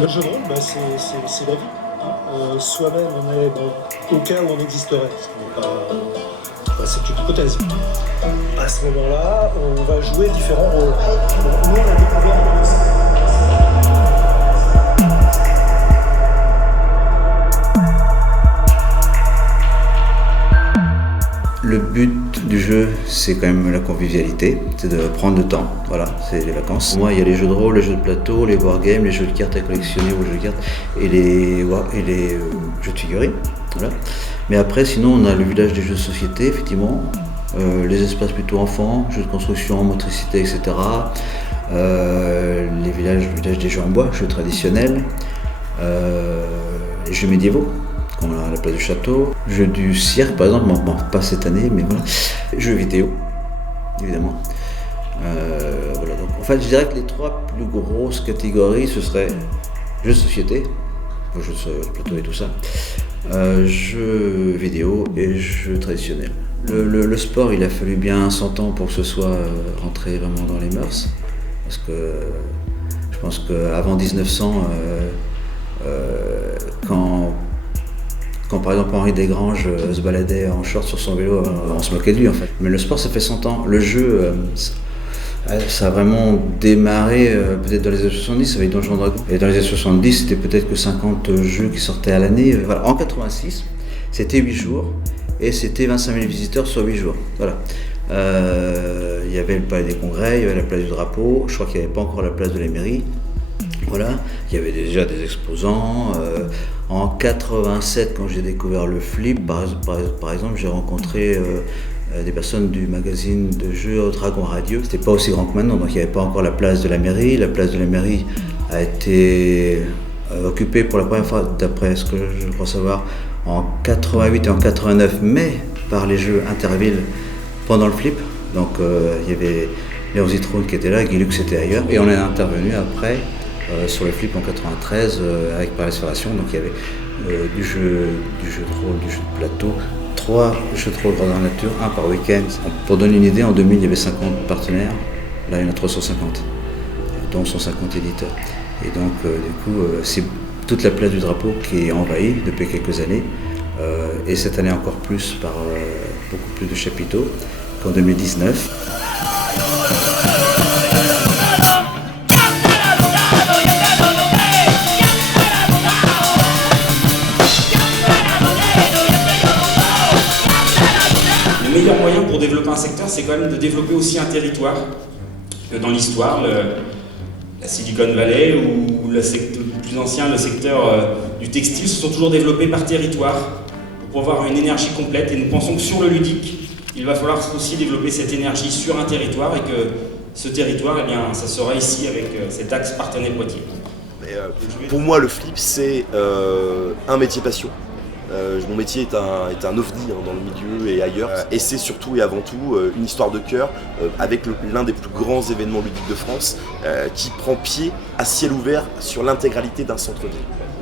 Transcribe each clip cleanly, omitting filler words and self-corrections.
Le jeu de rôle, c'est la vie. Soi-même, on est au cas où on existerait. C'est une hypothèse. À ce moment-là, on va jouer différents rôles. Nous, on a découvert ça. Le but du jeu, c'est quand même la convivialité, c'est de prendre le temps, voilà, c'est les vacances. Moi, il y a les jeux de rôle, les jeux de plateau, les wargames, les jeux de cartes à collectionner ou jeux de cartes et les jeux de figurines, voilà. Mais après, sinon, on a le village des jeux de société, effectivement, les espaces plutôt enfants, jeux de construction, motricité, etc. Les villages des jeux en bois, jeux traditionnels, les jeux médiévaux. On a la place du château, jeux du cirque par exemple, bon, pas cette année, mais voilà, jeux vidéo, évidemment. Voilà, donc, en fait, je dirais que les trois plus grosses catégories, ce seraient jeux de société, jeux de plateau et tout ça, jeux vidéo et jeux traditionnels. Le sport, il a fallu bien 100 ans pour que ce soit rentré vraiment dans les mœurs, parce que je pense qu'avant 1900, quand par exemple Henri Desgranges se baladait en short sur son vélo, on se moquait de lui en fait. Mais le sport, ça fait 100 ans. Le jeu, ça a vraiment démarré peut-être dans les années 70 avec Donjons & Dragons. Et dans les années 70, c'était peut-être que 50 jeux qui sortaient à l'année. Voilà. En 86, c'était 8 jours et c'était 25 000 visiteurs sur 8 jours. Voilà. Il y avait le palais des congrès, il y avait la place du drapeau, je crois qu'il n'y avait pas encore la place de la mairie. Voilà, il y avait déjà des exposants. En 87, quand j'ai découvert le flip, par exemple, j'ai rencontré des personnes du magazine de jeux Dragon Radio. C'était pas aussi grand que maintenant, donc il n'y avait pas encore la place de la mairie. La place de la mairie a été occupée pour la première fois, d'après ce que je crois savoir, en 88 et en 89, mais par les jeux Interville pendant le flip. Donc il y avait Léon Zitrone qui était là, Guy Lux était ailleurs, et on est intervenu après. Sur le flip en 93 avec Paris Fédération, donc il y avait du jeu de rôle, du jeu de plateau, 3 jeux de rôle grandeur nature, 1 par week-end. Pour donner une idée, en 2000 il y avait 50 partenaires, là il y en a 350, dont 150 éditeurs. Et donc du coup c'est toute la place du drapeau qui est envahie depuis quelques années, et cette année encore plus par beaucoup plus de chapiteaux qu'en 2019. Le meilleur moyen pour développer un secteur, c'est quand même de développer aussi un territoire. Dans l'histoire, la Silicon Valley ou le plus ancien, le secteur du textile, se sont toujours développés par territoire pour avoir une énergie complète. Et nous pensons que sur le ludique, il va falloir aussi développer cette énergie sur un territoire et que ce territoire, eh bien, ça sera ici avec cet axe Parthenay-Poitiers. Pour moi, le flip, c'est un métier passion. Mon métier est un ovni dans le milieu et ailleurs, et c'est surtout et avant tout une histoire de cœur avec l'un des plus grands événements ludiques de France qui prend pied à ciel ouvert sur l'intégralité d'un centre-ville.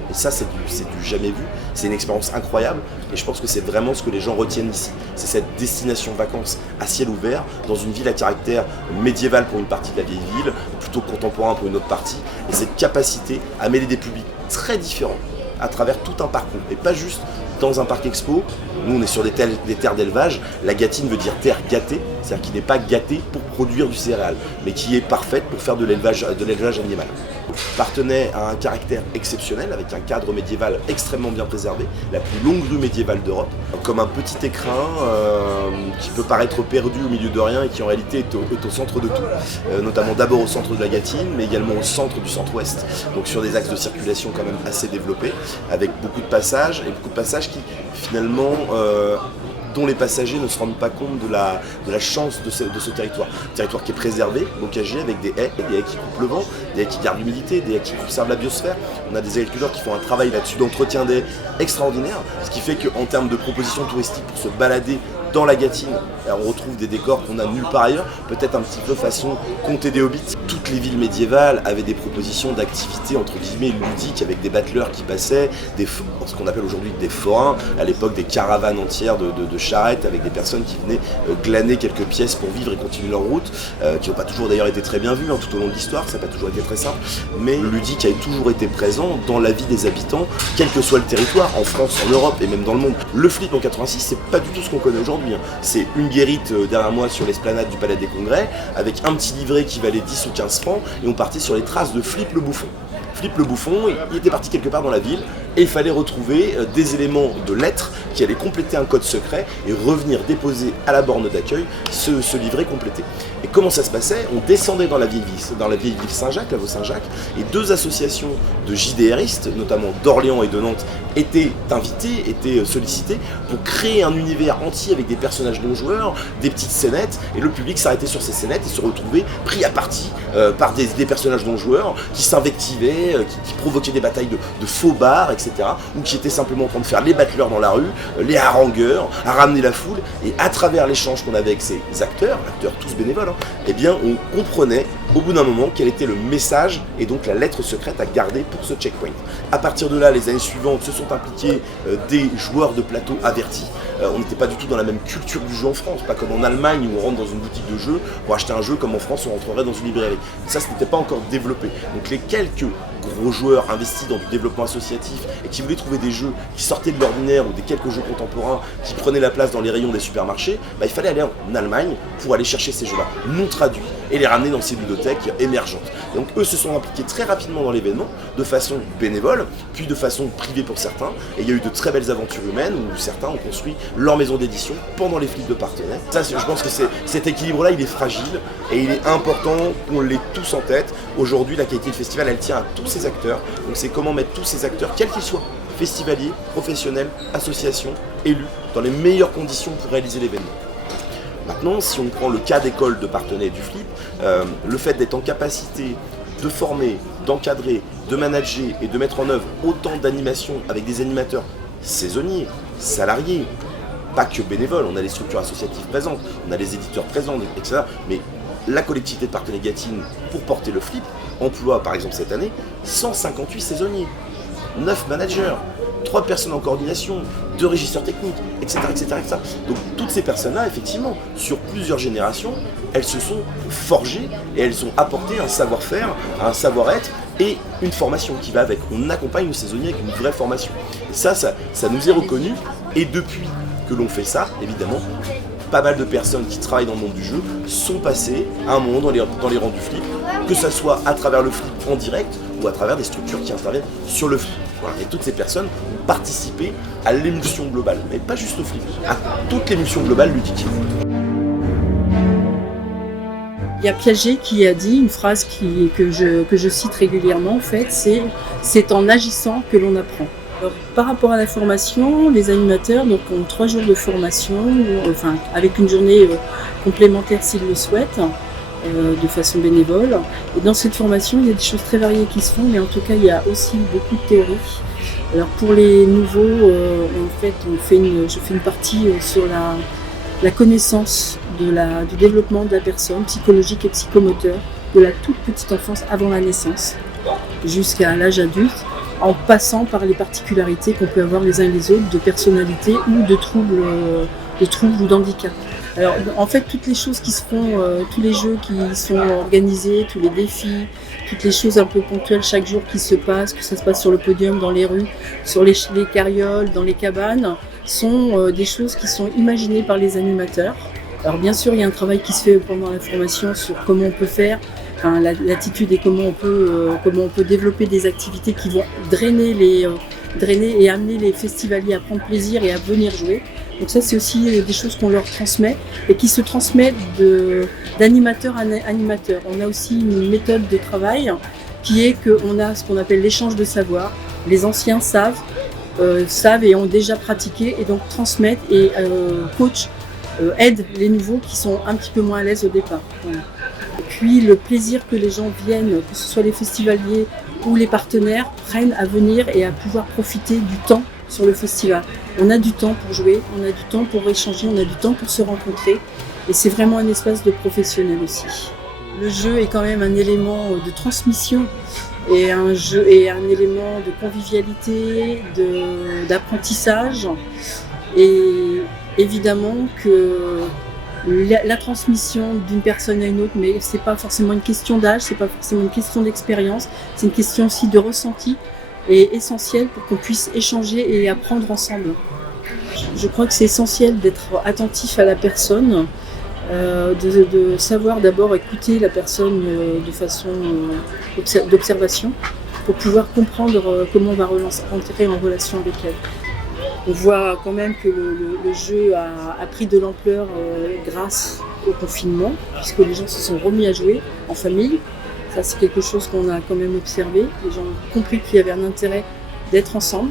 Et ça, c'est du jamais vu, c'est une expérience incroyable, et je pense que c'est vraiment ce que les gens retiennent ici. C'est cette destination vacances à ciel ouvert, dans une ville à caractère médiéval pour une partie de la vieille ville, plutôt contemporain pour une autre partie, et cette capacité à mêler des publics très différents à travers tout un parcours, et pas juste dans un parc expo. Nous on est sur des terres d'élevage, la gâtine veut dire terre gâtée, c'est-à-dire qui n'est pas gâtée pour produire du céréal, mais qui est parfaite pour faire de l'élevage animal. Parthenay a un caractère exceptionnel, avec un cadre médiéval extrêmement bien préservé, la plus longue rue médiévale d'Europe, comme un petit écrin qui peut paraître perdu au milieu de rien et qui en réalité est au centre de tout, notamment d'abord au centre de la Gâtine, mais également au centre du centre-ouest, donc sur des axes de circulation quand même assez développés, avec beaucoup de passages qui finalement dont les passagers ne se rendent pas compte de la chance de ce territoire. Un territoire qui est préservé, bocagé, avec des haies qui coupent le vent, des haies qui gardent l'humidité, des haies qui conservent la biosphère. On a des agriculteurs qui font un travail là-dessus d'entretien des haies extraordinaire, ce qui fait qu'en termes de propositions touristiques pour se balader dans la Gâtine, on retrouve des décors qu'on a nulle part ailleurs, peut-être un petit peu façon Comté des Hobbits. Toutes les villes médiévales avaient des propositions d'activités entre guillemets ludiques avec des battleurs qui passaient, ce qu'on appelle aujourd'hui des forains, à l'époque des caravanes entières de charrettes avec des personnes qui venaient glaner quelques pièces pour vivre et continuer leur route, qui n'ont pas toujours d'ailleurs été très bien vues tout au long de l'histoire, ça n'a pas toujours été très simple, mais le ludique a toujours été présent dans la vie des habitants, quel que soit le territoire, en France, en Europe et même dans le monde. Le flip en 86, c'est pas du tout ce qu'on connaît aujourd'hui. C'est une guérite derrière moi sur l'esplanade du Palais des Congrès, avec un petit livret qui valait 10 ou 15 francs, et on partait sur les traces de Flip le Bouffon. Flip le Bouffon, il était parti quelque part dans la ville, et il fallait retrouver des éléments de lettres qui allaient compléter un code secret et revenir déposer à la borne d'accueil ce livret complété. Et comment ça se passait? On descendait dans la vieille ville Saint-Jacques, la Vaux Saint-Jacques, et deux associations de JDRistes, notamment d'Orléans et de Nantes, étaient invitées, étaient sollicitées pour créer un univers entier avec des personnages non-joueurs, des petites scénettes, et le public s'arrêtait sur ces scénettes et se retrouvait pris à partie par des personnages non-joueurs qui s'invectivaient, qui provoquaient des batailles de faux bars, etc., ou qui étaient simplement en train de faire les battleurs dans la rue, les harangueurs, à ramener la foule, et à travers l'échange qu'on avait avec ces acteurs tous bénévoles, eh bien on comprenait au bout d'un moment quel était le message et donc la lettre secrète à garder pour ce checkpoint. À partir de là, les années suivantes se sont impliqués des joueurs de plateau avertis. On n'était pas du tout dans la même culture du jeu en France, pas comme en Allemagne où on rentre dans une boutique de jeux pour acheter un jeu, comme en France on rentrerait dans une librairie. Ça, ce n'était pas encore développé. Donc les quelques gros joueurs investis dans du développement associatif et qui voulaient trouver des jeux qui sortaient de l'ordinaire ou des quelques jeux contemporains qui prenaient la place dans les rayons des supermarchés, il fallait aller en Allemagne pour aller chercher ces jeux-là, non traduits, et les ramener dans ces bibliothèques émergentes. Et donc eux se sont impliqués très rapidement dans l'événement, de façon bénévole, puis de façon privée pour certains, et il y a eu de très belles aventures humaines où certains ont construit leur maison d'édition pendant les flips de partenaires. Ça, je pense que cet équilibre-là, il est fragile, et il est important qu'on l'ait tous en tête. Aujourd'hui, la qualité du festival, elle tient à tous ces acteurs, donc c'est comment mettre tous ces acteurs, quels qu'ils soient, festivaliers, professionnels, associations, élus, dans les meilleures conditions pour réaliser l'événement. Maintenant, si on prend le cas d'école de partenaires du flip, le fait d'être en capacité de former, d'encadrer, de manager et de mettre en œuvre autant d'animations avec des animateurs saisonniers, salariés, pas que bénévoles, on a les structures associatives présentes, on a les éditeurs présents, etc. Mais la collectivité de Parthenay Gâtine, pour porter le flip, emploie par exemple cette année 158 saisonniers, 9 managers, 3 personnes en coordination, 2 régisseurs techniques, etc., etc., etc. Donc toutes ces personnes-là, effectivement, sur plusieurs générations, elles se sont forgées et elles ont apporté un savoir-faire, un savoir-être et une formation qui va avec. On accompagne nos saisonniers avec une vraie formation. Et ça nous est reconnu. Et depuis que l'on fait ça, évidemment, pas mal de personnes qui travaillent dans le monde du jeu sont passées à un moment dans les rangs du flip, que ce soit à travers le flip en direct ou à travers des structures qui interviennent sur le flip. Voilà. Et toutes ces personnes ont participé à l'émulsion globale, mais pas juste au flip, à toute l'émulsion globale ludique. Il y a Piaget qui a dit une phrase que je cite régulièrement, en fait, c'est en agissant que l'on apprend. Alors, par rapport à la formation, les animateurs ont 3 jours de formation, avec une journée complémentaire s'ils le souhaitent, de façon bénévole. Et dans cette formation, il y a des choses très variées qui se font, mais en tout cas, il y a aussi beaucoup de théorie. Alors pour les nouveaux, je fais une partie sur la connaissance du développement de la personne, psychologique et psychomoteur, de la toute petite enfance avant la naissance, jusqu'à l'âge adulte, en passant par les particularités qu'on peut avoir les uns et les autres de personnalité ou de troubles ou d'handicap. Alors en fait toutes les choses qui se font, tous les jeux qui sont organisés, tous les défis, toutes les choses un peu ponctuelles chaque jour qui se passent, que ça se passe sur le podium, dans les rues, sur les carrioles, dans les cabanes, sont des choses qui sont imaginées par les animateurs. Alors bien sûr il y a un travail qui se fait pendant la formation sur comment on peut faire, l'attitude et comment on peut développer des activités qui vont drainer et amener les festivaliers à prendre plaisir et à venir jouer. Donc ça c'est aussi des choses qu'on leur transmet et qui se transmettent d'animateur à animateur. On a aussi une méthode de travail qui est qu'on a ce qu'on appelle l'échange de savoir. Les anciens savent et ont déjà pratiqué et donc transmettent et coachent, aident les nouveaux qui sont un petit peu moins à l'aise au départ. Voilà. Et puis le plaisir que les gens viennent, que ce soit les festivaliers ou les partenaires, prennent à venir et à pouvoir profiter du temps sur le festival. On a du temps pour jouer, on a du temps pour échanger, on a du temps pour se rencontrer. Et c'est vraiment un espace de professionnels aussi. Le jeu est quand même un élément de transmission et un élément de convivialité, d'apprentissage. Et évidemment que la transmission d'une personne à une autre, mais c'est pas forcément une question d'âge, c'est pas forcément une question d'expérience, c'est une question aussi de ressenti et essentielle pour qu'on puisse échanger et apprendre ensemble. Je crois que c'est essentiel d'être attentif à la personne, de savoir d'abord écouter la personne de façon d'observation pour pouvoir comprendre comment on va rentrer en relation avec elle. On voit quand même que le jeu a pris de l'ampleur grâce au confinement, puisque les gens se sont remis à jouer en famille. Ça, c'est quelque chose qu'on a quand même observé. Les gens ont compris qu'il y avait un intérêt d'être ensemble.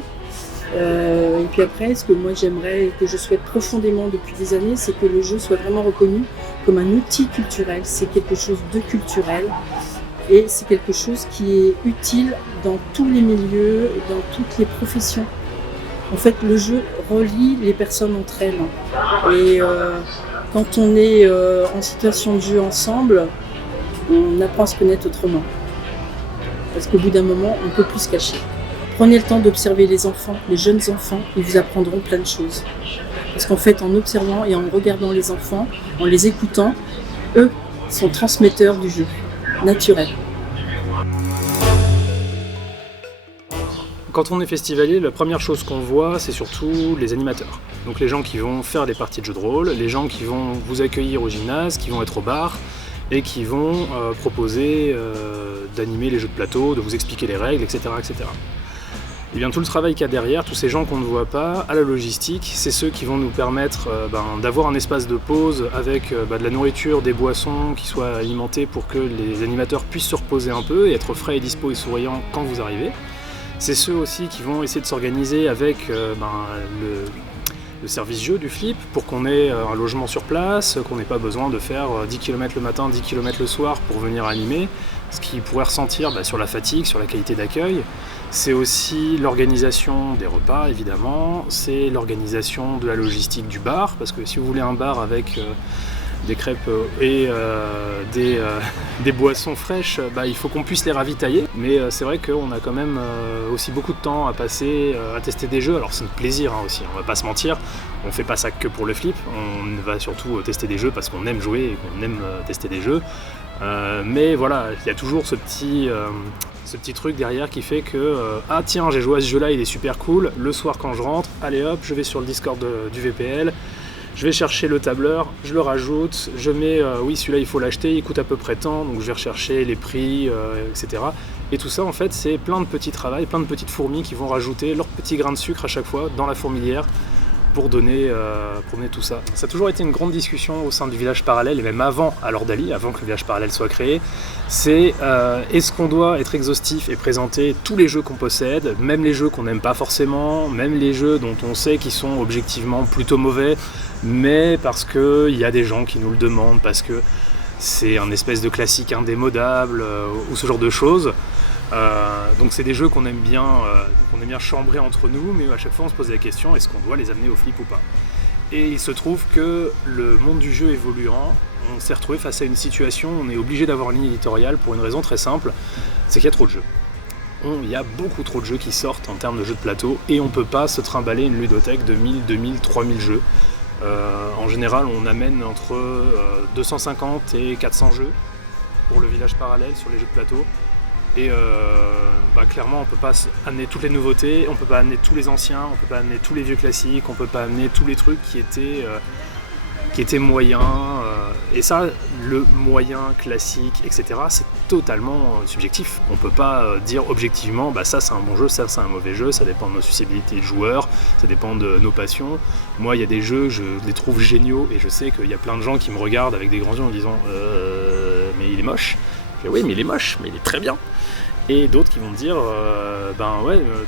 Et puis après, ce que moi j'aimerais et que je souhaite profondément depuis des années, c'est que le jeu soit vraiment reconnu comme un outil culturel. C'est quelque chose de culturel et c'est quelque chose qui est utile dans tous les milieux, dans toutes les professions. En fait, le jeu relie les personnes entre elles. Et quand on est en situation de jeu ensemble, on apprend à se connaître autrement. Parce qu'au bout d'un moment, on ne peut plus se cacher. Prenez le temps d'observer les enfants, les jeunes enfants, ils vous apprendront plein de choses. Parce qu'en fait, en observant et en regardant les enfants, en les écoutant, eux sont transmetteurs du jeu, naturel. Quand on est festivalier, la première chose qu'on voit, c'est surtout les animateurs. Donc les gens qui vont faire des parties de jeux de rôle, les gens qui vont vous accueillir au gymnase, qui vont être au bar et qui vont proposer d'animer les jeux de plateau, de vous expliquer les règles, etc. etc. Et bien tout le travail qu'il y a derrière, tous ces gens qu'on ne voit pas, à la logistique, c'est ceux qui vont nous permettre d'avoir un espace de pause avec de la nourriture, des boissons qui soient alimentées pour que les animateurs puissent se reposer un peu et être frais et dispo et souriants quand vous arrivez. C'est ceux aussi qui vont essayer de s'organiser avec le service jeu du flip pour qu'on ait un logement sur place, qu'on n'ait pas besoin de faire 10 km le matin, 10 km le soir pour venir animer, ce qui pourrait ressentir sur la fatigue, sur la qualité d'accueil. C'est aussi l'organisation des repas évidemment, c'est l'organisation de la logistique du bar, parce que si vous voulez un bar avec des crêpes et des boissons fraîches, il faut qu'on puisse les ravitailler. Mais c'est vrai qu'on a quand même aussi beaucoup de temps à passer à tester des jeux. Alors c'est notre plaisir aussi, on va pas se mentir, on fait pas ça que pour le flip, on va surtout tester des jeux parce qu'on aime jouer et qu'on aime tester des jeux. Mais voilà, il y a toujours ce petit truc derrière qui fait que ah tiens, j'ai joué à ce jeu là, il est super cool, le soir quand je rentre, allez hop, je vais sur le Discord du VPL, je vais chercher le tableur, je le rajoute, je mets oui celui-là il faut l'acheter, il coûte à peu près tant, donc je vais rechercher les prix, etc. Et tout ça en fait c'est plein de petits travails, plein de petites fourmis qui vont rajouter leur petit grain de sucre à chaque fois dans la fourmilière pour donner tout ça. Ça a toujours été une grande discussion au sein du village parallèle, et même avant Alors Dali, avant que le village parallèle soit créé, c'est est-ce qu'on doit être exhaustif et présenter tous les jeux qu'on possède, même les jeux qu'on n'aime pas forcément, même les jeux dont on sait qu'ils sont objectivement plutôt mauvais, mais parce qu'il y a des gens qui nous le demandent, parce que c'est un espèce de classique indémodable, ou ce genre de choses. Donc c'est des jeux qu'on aime bien chambrer entre nous, mais à chaque fois on se pose la question, est-ce qu'on doit les amener au flip ou pas? Et il se trouve que le monde du jeu évoluant, on s'est retrouvé face à une situation où on est obligé d'avoir une ligne éditoriale pour une raison très simple, c'est qu'il y a trop de jeux. Il y a beaucoup trop de jeux qui sortent en termes de jeux de plateau et on peut pas se trimballer une ludothèque de 1000, 2000, 3000 jeux. En général on amène entre 250 et 400 jeux pour le village parallèle sur les jeux de plateau. Et clairement on peut pas amener toutes les nouveautés, on peut pas amener tous les anciens, on peut pas amener tous les vieux classiques, on peut pas amener tous les trucs qui étaient moyens. Et ça, le moyen, classique, etc., c'est totalement subjectif. On peut pas dire objectivement ça c'est un bon jeu, ça c'est un mauvais jeu, ça dépend de nos susceptibilités de joueurs, ça dépend de nos passions. Moi il y a des jeux, je les trouve géniaux et je sais qu'il y a plein de gens qui me regardent avec des grands yeux en disant mais il est moche. Je dis, oui mais il est moche, mais il est très bien. Et d'autres qui vont me dire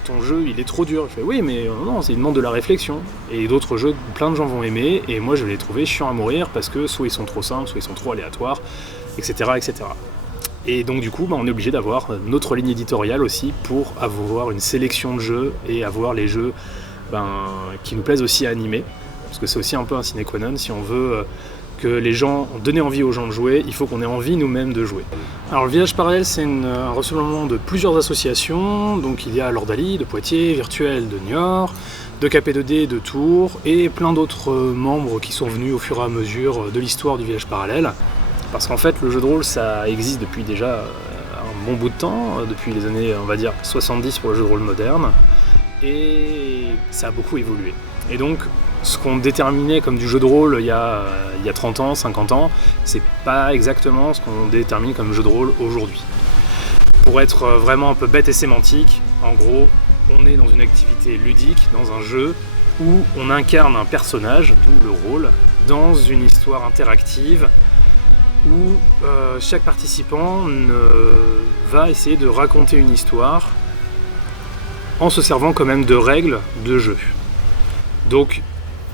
ton jeu il est trop dur. Je fais oui mais non, il demande de la réflexion. Et d'autres jeux, plein de gens vont aimer et moi je vais les trouver chiants à mourir parce que soit ils sont trop simples, soit ils sont trop aléatoires, etc. etc. Et donc du coup on est obligé d'avoir notre ligne éditoriale aussi pour avoir une sélection de jeux et avoir les jeux qui nous plaisent aussi à animer, parce que c'est aussi un peu un sine qua non. Si on veut que les gens donner envie aux gens de jouer, il faut qu'on ait envie nous-mêmes de jouer. Alors le Village Parallèle, c'est un rassemblement de plusieurs associations. Donc il y a l'Ordalie de Poitiers, Virtuel de Niort, de KP2D de Tours et plein d'autres membres qui sont venus au fur et à mesure de l'histoire du Village Parallèle. Parce qu'en fait, le jeu de rôle, ça existe depuis déjà un bon bout de temps, depuis les années, on va dire, 70 pour le jeu de rôle moderne, et ça a beaucoup évolué. Et donc, ce qu'on déterminait comme du jeu de rôle il y a 30 ans, 50 ans, c'est pas exactement ce qu'on détermine comme jeu de rôle aujourd'hui. Pour être vraiment un peu bête et sémantique, en gros, on est dans une activité ludique, dans un jeu, où on incarne un personnage, d'où le rôle, dans une histoire interactive, où chaque participant va essayer de raconter une histoire en se servant quand même de règles de jeu. Donc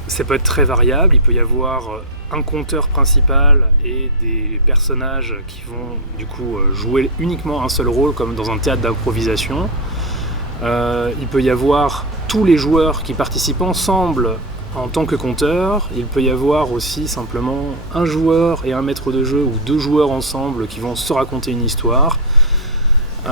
ça peut être très variable, il peut y avoir un conteur principal et des personnages qui vont du coup jouer uniquement un seul rôle comme dans un théâtre d'improvisation. Il peut y avoir tous les joueurs qui participent ensemble en tant que conteur. Il peut y avoir aussi simplement un joueur et un maître de jeu ou deux joueurs ensemble qui vont se raconter une histoire. Il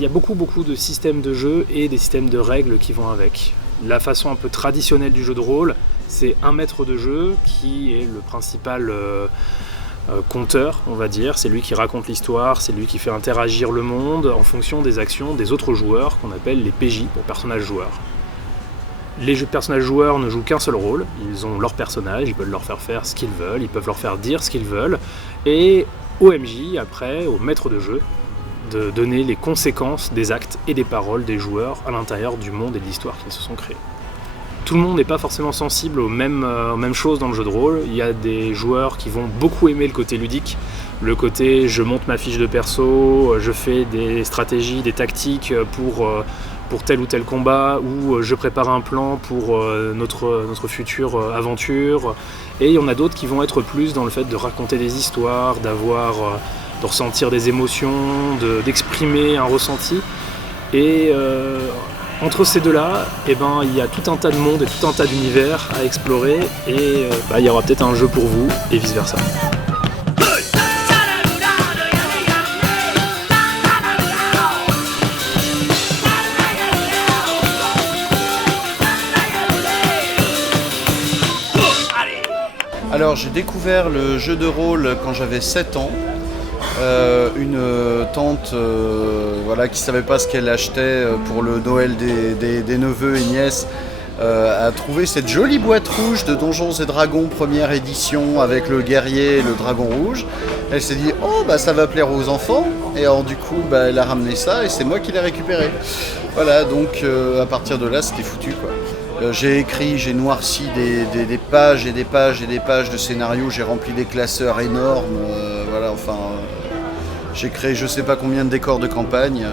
y a beaucoup de systèmes de jeu et des systèmes de règles qui vont avec. La façon un peu traditionnelle du jeu de rôle, c'est un maître de jeu qui est le principal conteur, on va dire. C'est lui qui raconte l'histoire, c'est lui qui fait interagir le monde en fonction des actions des autres joueurs qu'on appelle les PJ pour personnages joueurs. Les personnages joueurs ne jouent qu'un seul rôle, ils ont leur personnage, ils peuvent leur faire ce qu'ils veulent, ils peuvent leur faire dire ce qu'ils veulent, et au MJ, après, au maître de jeu, de donner les conséquences des actes et des paroles des joueurs à l'intérieur du monde et de l'histoire qu'ils se sont créés. Tout le monde n'est pas forcément sensible aux mêmes choses dans le jeu de rôle. Il y a des joueurs qui vont beaucoup aimer le côté ludique, le côté je monte ma fiche de perso, je fais des stratégies, des tactiques pour tel ou tel combat, ou je prépare un plan pour notre future aventure. Et il y en a d'autres qui vont être plus dans le fait de raconter des histoires, de ressentir des émotions, d'exprimer un ressenti. Et entre ces deux-là, il y a tout un tas de mondes et tout un tas d'univers à explorer, et il y aura peut-être un jeu pour vous, et vice-versa. Alors j'ai découvert le jeu de rôle quand j'avais 7 ans. Une tante qui savait pas ce qu'elle achetait pour le Noël des neveux et nièces a trouvé cette jolie boîte rouge de Donjons et Dragons première édition avec le guerrier et le dragon rouge. Elle s'est dit ça va plaire aux enfants, et alors du coup elle a ramené ça et c'est moi qui l'ai récupéré. Voilà, donc à partir de là c'était foutu quoi. J'ai écrit, j'ai noirci des pages et des pages et des pages de scénarios, j'ai rempli des classeurs énormes, j'ai créé je sais pas combien de décors de campagne,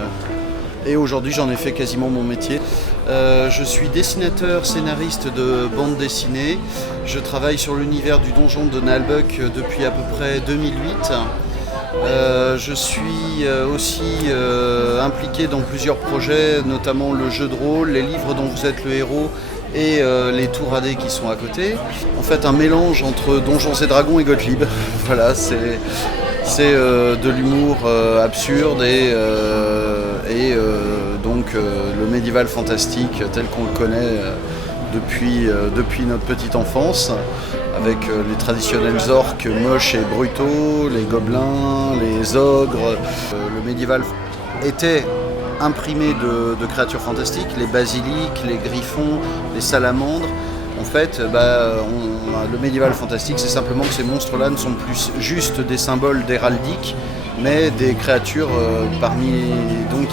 et aujourd'hui j'en ai fait quasiment mon métier. Je suis dessinateur, scénariste de bande dessinée, je travaille sur l'univers du donjon de Nalbuck depuis à peu près 2008. Je suis aussi impliqué dans plusieurs projets, notamment le jeu de rôle, les livres dont vous êtes le héros et les tours AD qui sont à côté. En fait, un mélange entre Donjons et Dragons et Gottlieb. Voilà, c'est de l'humour absurde et donc le médiéval fantastique tel qu'on le connaît depuis notre petite enfance, avec les traditionnels orques moches et brutaux, les gobelins, les ogres. Le médiéval était imprimé de créatures fantastiques, les basiliques, les griffons, les salamandres. En fait, le médiéval fantastique, c'est simplement que ces monstres-là ne sont plus juste des symboles d'héraldique, mais des créatures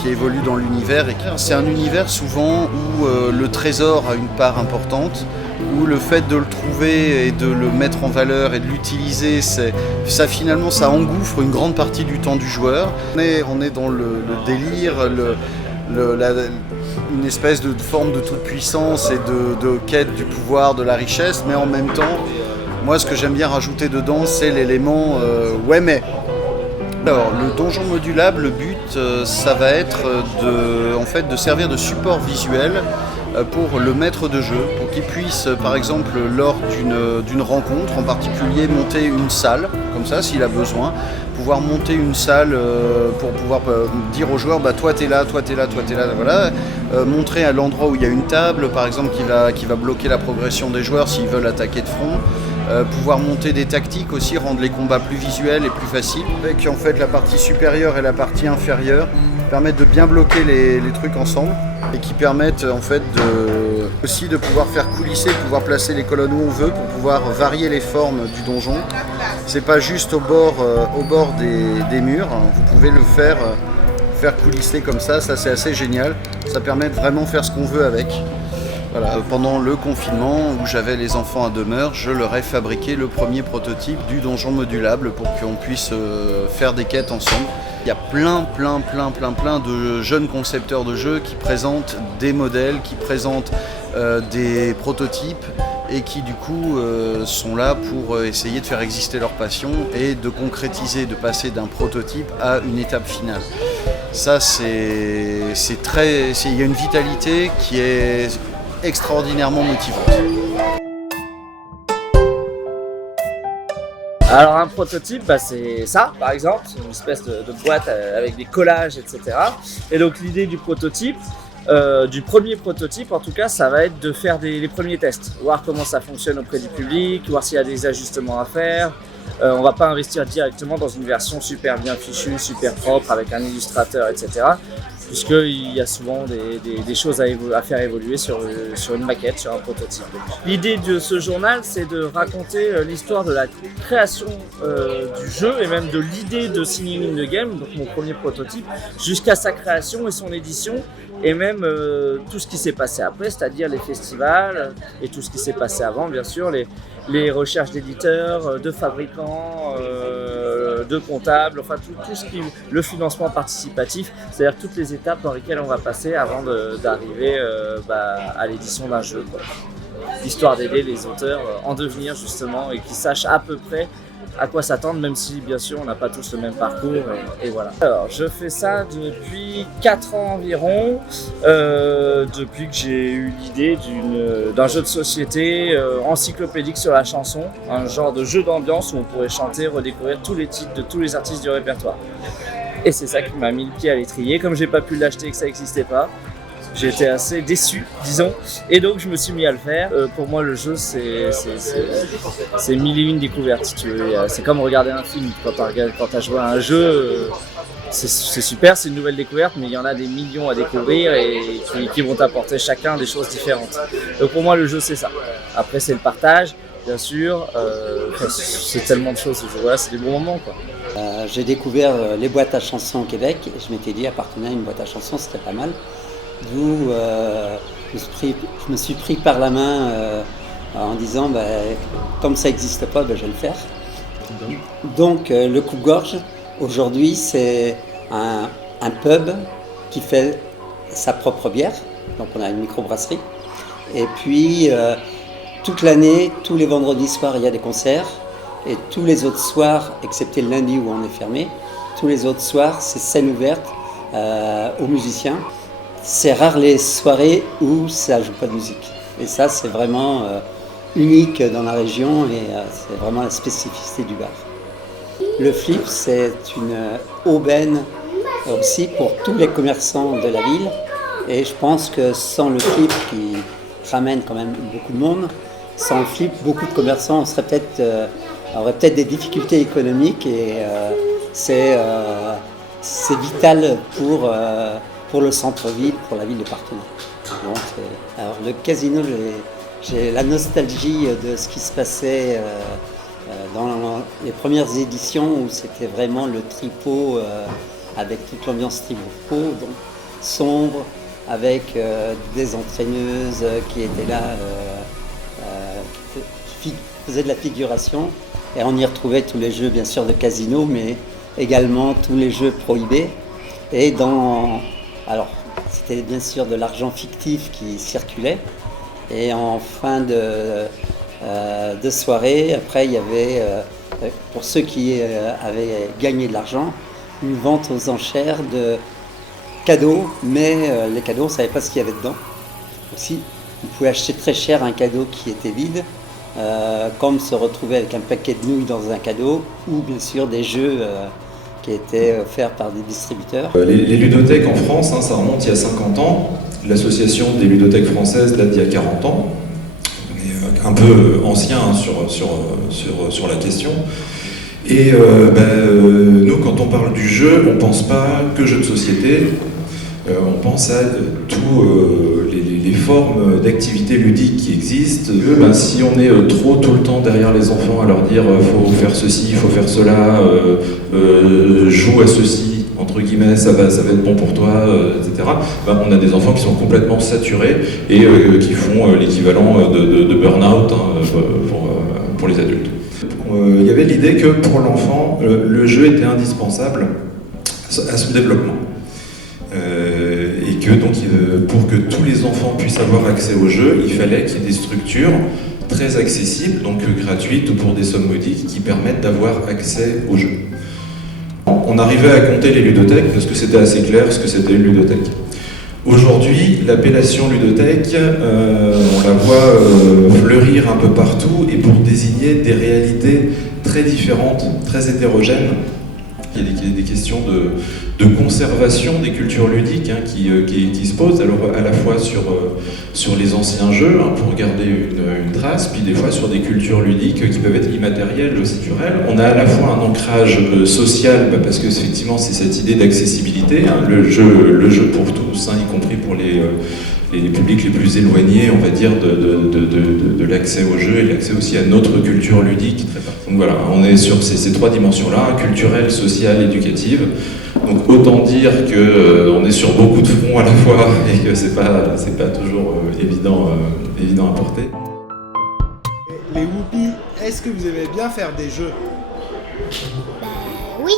qui évoluent dans l'univers. Et c'est un univers souvent où le trésor a une part importante, où le fait de le trouver et de le mettre en valeur et de l'utiliser, ça engouffre une grande partie du temps du joueur. On est dans le délire, une espèce de forme de toute puissance et de quête du pouvoir, de la richesse, mais en même temps, moi ce que j'aime bien rajouter dedans, c'est l'élément ouais mais. Alors, le donjon modulable, le but, ça va être de servir de support visuel pour le maître de jeu, pour qu'il puisse, par exemple, lors d'une rencontre en particulier, monter une salle, comme ça, s'il a besoin, pouvoir monter une salle pour pouvoir dire aux joueurs, bah, toi t'es là, toi t'es là, toi t'es là, voilà. Montrer à l'endroit où il y a une table, par exemple, qui va bloquer la progression des joueurs s'ils veulent attaquer de front. Pouvoir monter des tactiques aussi, rendre les combats plus visuels et plus faciles. Avec en fait la partie supérieure et la partie inférieure permettent de bien bloquer les trucs ensemble et qui permettent en fait aussi de pouvoir faire coulisser, de pouvoir placer les colonnes où on veut pour pouvoir varier les formes du donjon. C'est pas juste au bord des murs, vous pouvez le faire coulisser comme ça c'est assez génial. Ça permet de vraiment faire ce qu'on veut avec. Voilà, pendant le confinement où j'avais les enfants à demeure, je leur ai fabriqué le premier prototype du donjon modulable pour qu'on puisse faire des quêtes ensemble. Il y a plein de jeunes concepteurs de jeux qui présentent des modèles, qui présentent des prototypes et qui du coup sont là pour essayer de faire exister leur passion et de concrétiser, de passer d'un prototype à une étape finale. Ça il y a une vitalité qui est extraordinairement motivante. Alors un prototype, c'est ça par exemple, c'est une espèce de boîte avec des collages, etc. Et donc l'idée du prototype, du premier prototype en tout cas, ça va être de faire les premiers tests, voir comment ça fonctionne auprès du public, voir s'il y a des ajustements à faire. On va pas investir directement dans une version super bien fichue, super propre avec un illustrateur, etc. Puisqu'il y a souvent des choses à faire évoluer sur une maquette, sur un prototype. L'idée de ce journal, c'est de raconter l'histoire de la création du jeu et même de l'idée de Singing in the Game, donc mon premier prototype, jusqu'à sa création et son édition, et même tout ce qui s'est passé après, c'est-à-dire les festivals et tout ce qui s'est passé avant, bien sûr, les recherches d'éditeurs, de fabricants, de comptables, enfin tout ce qui, le financement participatif, c'est-à-dire toutes les étapes dans lesquelles on va passer avant d'arriver à l'édition d'un jeu, quoi. Histoire d'aider les auteurs en devenir justement et qu'ils sachent à peu près à quoi s'attendre, même si bien sûr on n'a pas tous le même parcours et voilà. Alors je fais ça depuis 4 ans environ, depuis que j'ai eu l'idée d'un jeu de société encyclopédique sur la chanson, un genre de jeu d'ambiance où on pourrait chanter, redécouvrir tous les titres de tous les artistes du répertoire. Et c'est ça qui m'a mis le pied à l'étrier, comme j'ai pas pu l'acheter et que ça n'existait pas. J'étais assez déçu, disons, et donc je me suis mis à le faire. Pour moi, le jeu, c'est 1001 découvertes, si tu veux. C'est comme regarder un film. Quand tu as joué à un jeu, c'est super, c'est une nouvelle découverte, mais il y en a des millions à découvrir et qui vont t'apporter chacun des choses différentes. Donc pour moi, le jeu, c'est ça. Après, c'est le partage, bien sûr. C'est tellement de choses. Voilà, c'est des bons moments, quoi. J'ai découvert les boîtes à chansons au Québec et je m'étais dit, appartenir à une boîte à chansons, c'était pas mal. D'où je me suis pris par la main en disant comme ça n'existe pas, je vais le faire. Donc le Coupe-Gorge, aujourd'hui, c'est un pub qui fait sa propre bière. Donc on a une microbrasserie. Et puis toute l'année, tous les vendredis soirs, il y a des concerts. Et tous les autres soirs, excepté le lundi où on est fermé, tous les autres soirs, c'est scène ouverte aux musiciens. C'est rare les soirées où ça joue pas de musique. Et ça, c'est vraiment unique dans la région et c'est vraiment la spécificité du bar. Le flip, c'est une aubaine aussi pour tous les commerçants de la ville. Et je pense que sans le flip, qui ramène quand même beaucoup de monde, sans le flip, beaucoup de commerçants auraient peut-être des difficultés économiques et c'est vital pour le centre-ville, pour la ville de Partenay. Alors le casino, j'ai la nostalgie de ce qui se passait dans les premières éditions où c'était vraiment le tripot avec toute l'ambiance tripot, donc sombre, avec des entraîneuses qui étaient là, qui faisaient de la figuration. Et on y retrouvait tous les jeux bien sûr de casino, mais également tous les jeux prohibés. Et alors, c'était bien sûr de l'argent fictif qui circulait. Et en fin de soirée, après, il y avait, pour ceux qui avaient gagné de l'argent, une vente aux enchères de cadeaux, mais les cadeaux, on ne savait pas ce qu'il y avait dedans. Aussi, on pouvait acheter très cher un cadeau qui était vide, comme se retrouver avec un paquet de nouilles dans un cadeau, ou bien sûr des jeux qui étaient offerts par des distributeurs. Les ludothèques en France, ça remonte il y a 50 ans. L'association des ludothèques françaises date d'il y a 40 ans. On est un peu ancien sur la question. Et nous, quand on parle du jeu, on ne pense pas que jeu de société, on pense à tous les formes d'activités ludiques qui existent. Si on est trop tout le temps derrière les enfants à leur dire faut faire ceci, il faut faire cela, joue à ceci, entre guillemets, ça va être bon pour toi, etc. On a des enfants qui sont complètement saturés et qui font l'équivalent de burn-out pour les adultes. Il y avait l'idée que pour l'enfant, le jeu était indispensable à son développement. Et que donc, pour que tous les enfants puissent avoir accès au jeu, il fallait qu'il y ait des structures très accessibles, donc gratuites ou pour des sommes modiques, qui permettent d'avoir accès au jeu. On arrivait à compter les ludothèques parce que c'était assez clair ce que c'était une ludothèque. Aujourd'hui, l'appellation ludothèque, on la voit fleurir un peu partout et pour désigner des réalités très différentes, très hétérogènes. Il y a des questions de conservation des cultures ludiques qui se posent, alors à la fois sur les anciens jeux, pour garder une trace, puis des fois sur des cultures ludiques qui peuvent être immatérielles, structurelles. On a à la fois un ancrage social, parce que effectivement c'est cette idée d'accessibilité, le jeu pour tous, y compris pour les publics les plus éloignés, on va dire, de l'accès au jeu et l'accès aussi à notre culture ludique. Donc voilà, on est sur ces trois dimensions-là, culturelle, sociale, éducative. Donc autant dire qu'on est sur beaucoup de fronts à la fois et que c'est pas toujours évident à porter. Les Whoopies, est-ce que vous aimez bien faire des jeux? Oui,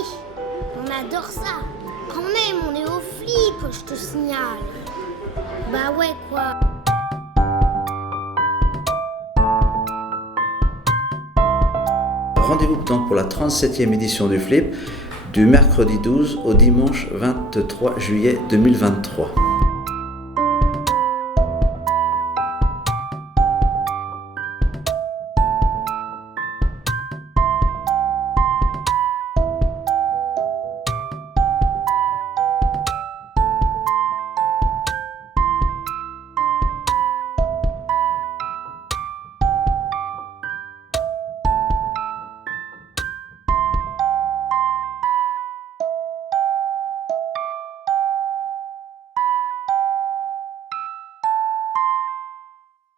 on adore ça. Quand même, on est au flip, je te signale. Bah ouais, quoi. Rendez-vous donc pour la 37e édition du Flip, du mercredi 12 au dimanche 23 juillet 2023.